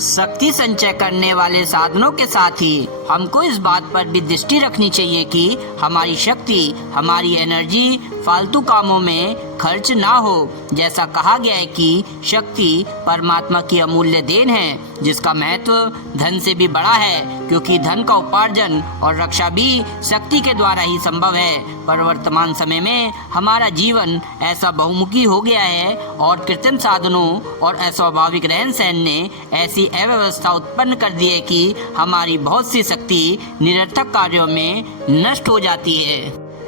शक्ति संचय करने वाले साधनों के साथ ही हमको इस बात पर भी दृष्टि रखनी चाहिए कि हमारी शक्ति, हमारी एनर्जी फालतू कामों में खर्च ना हो। जैसा कहा गया है कि शक्ति परमात्मा की अमूल्य देन है, जिसका महत्व धन से भी बड़ा है, क्योंकि धन का उपार्जन और रक्षा भी शक्ति के द्वारा ही संभव है। पर वर्तमान समय में हमारा जीवन ऐसा बहुमुखी हो गया है और कृत्रिम साधनों और अस्वाभाविक रहन सहन ने ऐसी अव्यवस्था उत्पन्न कर दी है कि हमारी बहुत सी शक्ति निरर्थक कार्यों में नष्ट हो जाती है।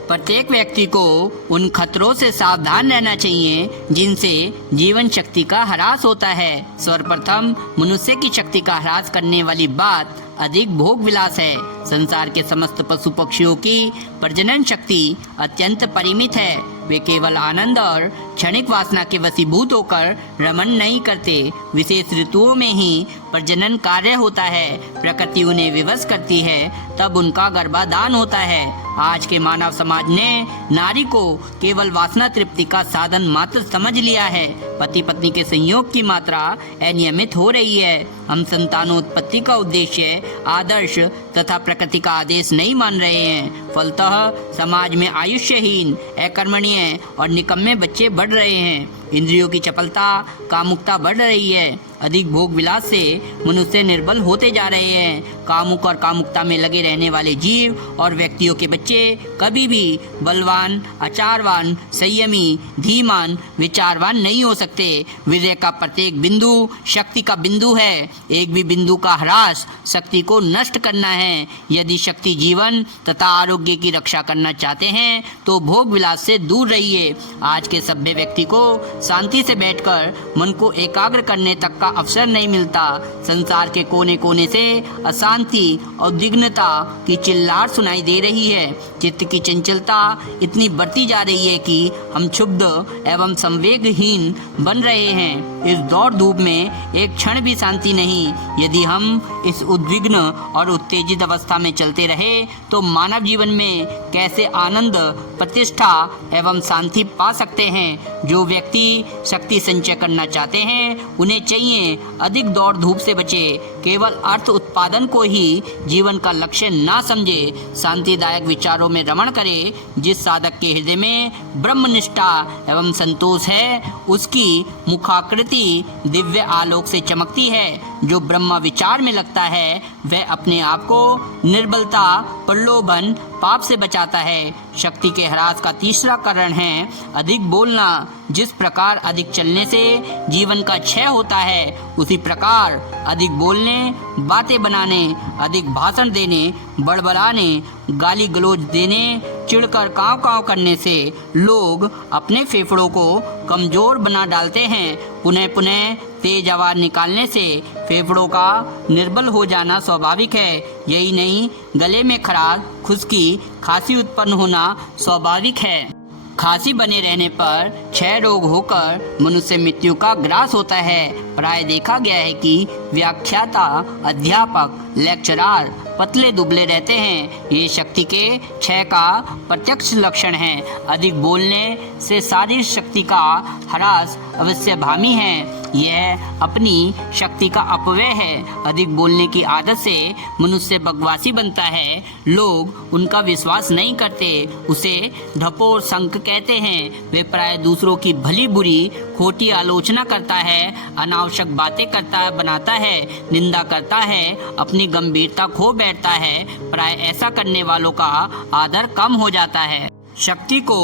प्रत्येक व्यक्ति को उन खतरों से सावधान रहना चाहिए जिनसे जीवन शक्ति का ह्रास होता है। सर्वप्रथम मनुष्य की शक्ति का ह्रास करने वाली बात अधिक भोग विलास है। संसार के समस्त पशु पक्षियों की प्रजनन शक्ति अत्यंत परिमित है। वे केवल आनंद और क्षणिक वासना के वशीभूत होकर रमण नहीं करते। विशेष ऋतुओं में ही प्रजनन कार्य होता है। प्रकृति उन्हें विवश करती है, तब उनका गर्भाधान होता है। आज के मानव समाज ने नारी को केवल वासना तृप्ति का साधन मात्र समझ लिया है। पति पत्नी के संयोग की मात्रा अनियमित हो रही है। हम संतानोत्पत्ति का उद्देश्य, आदर्श तथा प्रकृति का आदेश नहीं मान रहे हैं। फलतः समाज में आयुष्यहीन, अकर्मणीय और निकम्मे बच्चे बढ़ रहे हैं। इंद्रियों की चपलता, कामुकता बढ़ रही है। अधिक भोग विलास से मनुष्य निर्बल होते जा रहे हैं। कामुक और कामुकता में लगे रहने वाले जीव और व्यक्तियों के बच्चे कभी भी बलवान, आचारवान, संयमी, धीमान, विचारवान नहीं हो सकते। विजय का प्रत्येक बिंदु शक्ति का बिंदु है। एक भी बिंदु का ह्रास शक्ति को नष्ट करना है। यदि शक्ति जीवन तथा आरोग्य की रक्षा करना चाहते हैं तो भोग विलास से दूर रहिए। आज के सभ्य व्यक्ति को शांति से बैठकर मन को एकाग्र करने तक का अवसर नहीं मिलता। संसार के कोने कोने से अशांति और उद्विग्नता की चिल्लाहट सुनाई दे रही है। चित्त की चंचलता इतनी बढ़ती जा रही है कि हम क्षुब्ध एवं संवेगहीन बन रहे हैं। इस दौड़ धूप में एक क्षण भी शांति नहीं। यदि हम इस उद्विग्न और उत्तेजित अवस्था में चलते रहे तो मानव जीवन में कैसे आनंद, प्रतिष्ठा एवं शांति पा सकते हैं। जो व्यक्ति शक्ति संचय करना चाहते हैं उन्हें चाहिए अधिक दौड़ धूप से बचे, केवल अर्थ उत्पादन को ही जीवन का लक्ष्य ना समझे, शांतिदायक विचारों में रमण करे। जिस साधक के हृदय में ब्रह्मनिष्ठा एवं संतोष है उसकी मुखाकृति दिव्य आलोक से चमकती है। जो ब्रह्म विचार में लगता है वह अपने आप को निर्बलता, प्रलोभन, पाप से बचाता है। शक्ति के ह्रास का तीसरा कारण है अधिक बोलना। जिस प्रकार अधिक चलने से जीवन का क्षय होता है, उसी प्रकार अधिक बोलने, बातें बनाने, अधिक भाषण देने, बड़बड़ाने, गाली गलौज देने, चिढ़कर काँव काँव करने से लोग अपने फेफड़ों को कमजोर बना डालते हैं। पुनः पुनः तेज आवाज निकालने से फेफड़ों का निर्बल हो जाना स्वाभाविक है। यही नहीं, गले में खराश, खुश्की, खांसी उत्पन्न होना स्वाभाविक है। खांसी बने रहने पर क्षय रोग होकर मनुष्य मृत्यु का ग्रास होता है। प्राय देखा गया है कि व्याख्याता, अध्यापक, लेक्चरार पतले दुबले रहते हैं। ये शक्ति के क्षय का प्रत्यक्ष लक्षण है। अधिक बोलने से शारीरिक शक्ति का ह्रास अवश्य भामी है। यह अपनी शक्ति का अपव्यय है। अधिक बोलने की आदत से मनुष्य बकवासी बनता है। लोग उनका विश्वास नहीं करते, उसे ढपोर संक कहते हैं। वे प्राय दूसरों की भली बुरी खोटी आलोचना करता है, अनावश्यक बातें करता बनाता है, निंदा करता है, अपनी गंभीरता खो बैठता है। प्राय ऐसा करने वालों का आदर कम हो जाता है। शक्ति को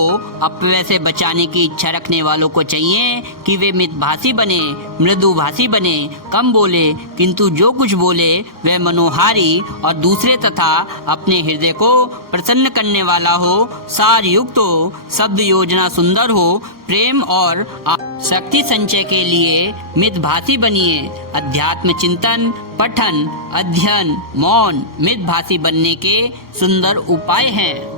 अपव्यय से बचाने की इच्छा रखने वालों को चाहिए कि वे मितभाषी बने, मृदुभाषी बने, कम बोले, किंतु जो कुछ बोले वह मनोहारी और दूसरे तथा अपने हृदय को प्रसन्न करने वाला हो, सार युक्त हो, शब्द योजना सुंदर हो। प्रेम और शक्ति संचय के लिए मितभाषी बनिए। अध्यात्म चिंतन, पठन, अध्ययन, मौन मितभाषी बनने के सुंदर उपाय हैं।